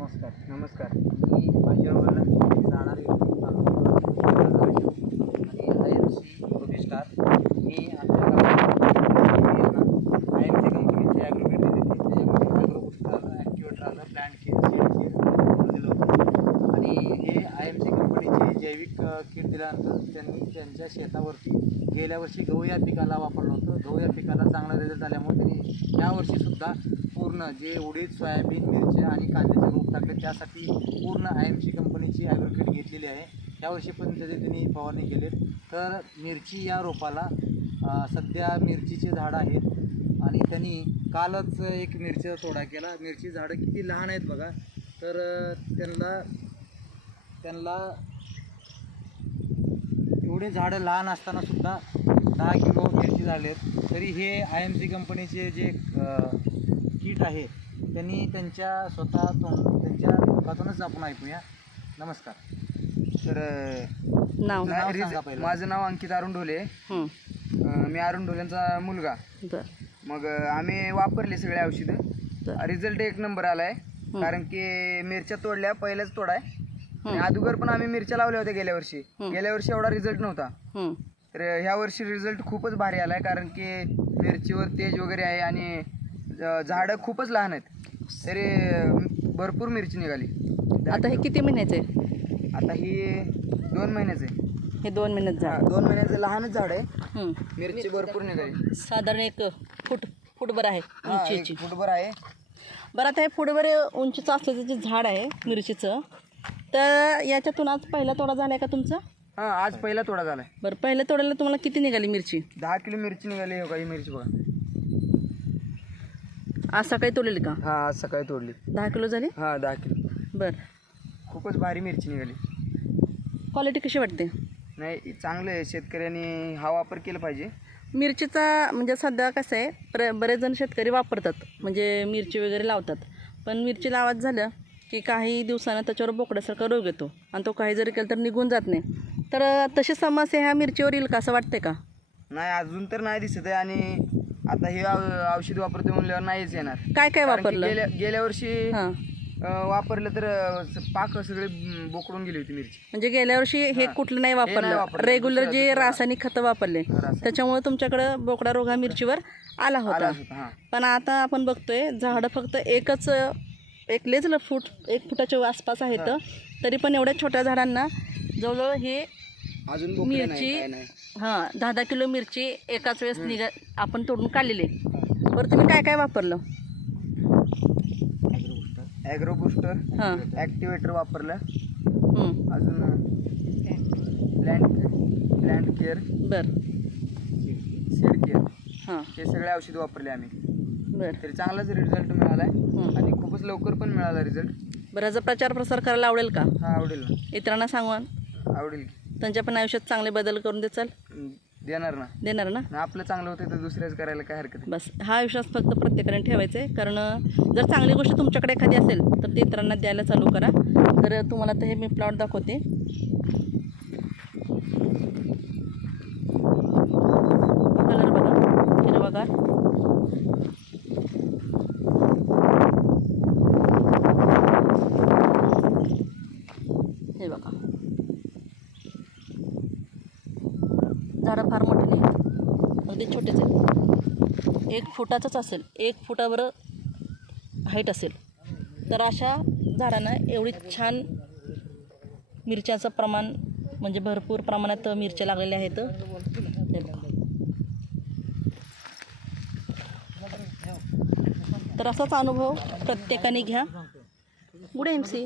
नमस्कार. नमस्कार. मी पाजीवकर जाणार आणि आय एम सी प्रोफेस्टार मी गावात आय एम सी कंपनीचे ॲग्रोवेट दिले त्याच्यामध्ये ॲग्रोबुस्टर ॲक्टिवेटर आलं सीड दिलं होतं. आणि हे आय एम सी कंपनीचे जैविक किट दिल्यानंतर त्यांनी त्यांच्या शेतावरती गेल्या वर्षी गहू या पिकाला वापरलं होतं. गहू या पिकाला चांगला रिझल्ट आल्यामुळे त्यांनी यावर्षीसुद्धा पूर्ण जे उडीद सोयाबीन मिरच्या आणि कांद्याचे रोप टाकले त्यासाठी पूर्ण आय एम सी कंपनीची ॲग्रोकिट घेतलेली आहे. यावर्षी पण त्याचे त्यांनी फवारणी केली तर मिरची या रोपाला सध्या मिरचीचे झाडं आहेत आणि त्यांनी कालच एक मिरचीचा तोडा केला. मिरची झाडं किती लहान आहेत बघा. तर त्यांना त्यांना एवढे झाडं लहान असताना सुद्धा दहा किलो मिरची झाले आहेत तरी हे आय एम सी कंपनीचे जे किट आहे त्यांनी त्यांच्या स्वतः तोंड त्यांच्या मुखातूनच आपण ऐकूया. नमस्कार. तर नाव. रिज- पहिलं. माझं नाव अंकित अरुण ढोले हं, अ, मी अरुण ढोलेंचा मुलगा. बर. मग अ, आम्ही वापरले सगळे औषधं. रिझल्ट एक नंबर आलाय. कारण की मिरच्या तोडल्या पहिल्याच तोडाय आणि अगोदर पण आम्ही मिरच्या लावल्या होत्या गेल्या वर्षी. हं. गेल्या वर्षी एवढा रिझल्ट नव्हता. हं, तर ह्या वर्षी रिझल्ट खूपच भारी आलाय. कारण की मिरचीवर तेज वगैरे आहे आणि झाडं खूपच लहान आहेत. तरी भरपूर मिरची निघाली. आता हे किती महिन्याचे आहे? आता ही दोन महिन्याचं आहे हे दोन महिन्यात झाड. दोन महिन्याचं लहानच झाड आहे. मिरची भरपूर निघाली. साधारण एक फूट फूटभर आहे उंचीची. फुटभर आहे. बरं आता हे फुटभर उंचीचं असल्याचं जे झाड आहे मिरचीचं तर याच्यातून आज पहिला तोडा झाला आहे का तुमचा? हा आज पहिला तोडा झालाय. बरं पहिल्या तोड्याला तुम्हाला किती निघाली मिरची? दहा किलो मिरची निघाली हो का ही मिरची बघा. आज सकाळी तोडलेली का? हा आज सकाळी तोडली. दहा किलो झाली? हा दहा किलो. बरं. खूपच भारी मिरची निघाली. क्वालिटी कशी वाटते? नाही चांगलं आहे. शेतकऱ्यांनी हा वापर केला पाहिजे. मिरचीचा म्हणजे सध्या कसं आहे प्र बरेच जण शेतकरी वापरतात. म्हणजे मिरची वगैरे लावतात. पण मिरची लावायचं झालं की काही दिवसानं त्याच्यावर बोकड्यासारखा रोग येतो. आणि तो काही जरी केलं तर निघून जात नाही. तर तशी समस्या ह्या मिरचीवर येईल का असं वाटते का? नाही अजून तर नाही दिसत आहे आणि आता हे औ- औषध वापरतो म्हणल्यावर नाहीच येणार. काय काय कारण की वापरलं? गेल्या गेल्या वर्षी हां. अं, वापरलं तर अं, स- पाक सगळे बोकडून गेली होती मिरची. म्हणजे गेल्या वर्षी हे कुठलं नाही वापरलं. वापरलं. रेग्युलर जे रासायनिक खतं वापरले रासायनिक. त्याच्यामुळे तुमच्याकडं बोकडा रोग हा मिरचीवर आला होता. होता हा. पण आता आपण बघतोय झाडं फक्त एकच एक लेजलं फूट एक फुटाच्या आसपास आहेत. तरी पण एवढ्या छोट्या झाडांना जवळजवळ हे अजून बोकड्या नाही, मिरची काय नाही. हां दहा दहा किलो मिरची एकाच वेळेस निघा आपण तोडून काढलेली. बरं तुम्ही काय काय वापरलं? ॲग्रो बुस्टर हां. ॲक्टिवेटर वापरलं. हं, अजून प्लॅन्ट प्लॅन्ट केअर बरं. सीड केअर हां. हे सगळे औषध वापरले आम्ही. बरं. तरी चांगलाच रिझल्ट मिळाला आहे हं. आणि खूपच लवकर पण मिळाला रिझल्ट बरं याचा प्रचार प्रसार करायला आवडेल का? हा आवडेल ना. इतरांना सांगून. आवडेल त्यांच्या पण आयुष्यात चांगले बदल करून देचाल देणार ना. देणार ना? आपलं चांगलं होतं तर दुसऱ्याच करायला काय हरकत बस. हा विश्वास फक्त प्रत्येकाने ठेवायचा आहे कारण जर चांगली गोष्ट तुमच्याकडे एखादी असेल तर ती इतरांना द्यायला चालू करा. तर तुम्हाला आता हे मी प्लॉट दाखवते. कलर बघा. हिरवागार हे बघा झाडं फार मोठी नाही अगदी छोटेच आहेत. एक फुटाचंच असेल एक फुटावर हाईट असेल. तर अशा झाडांना एवढी छान मिरच्याचं प्रमाण म्हणजे भरपूर प्रमाणात मिरच्या लागलेल्या आहेत. तर असाच अनुभव प्रत्येकाने घ्या. Good M C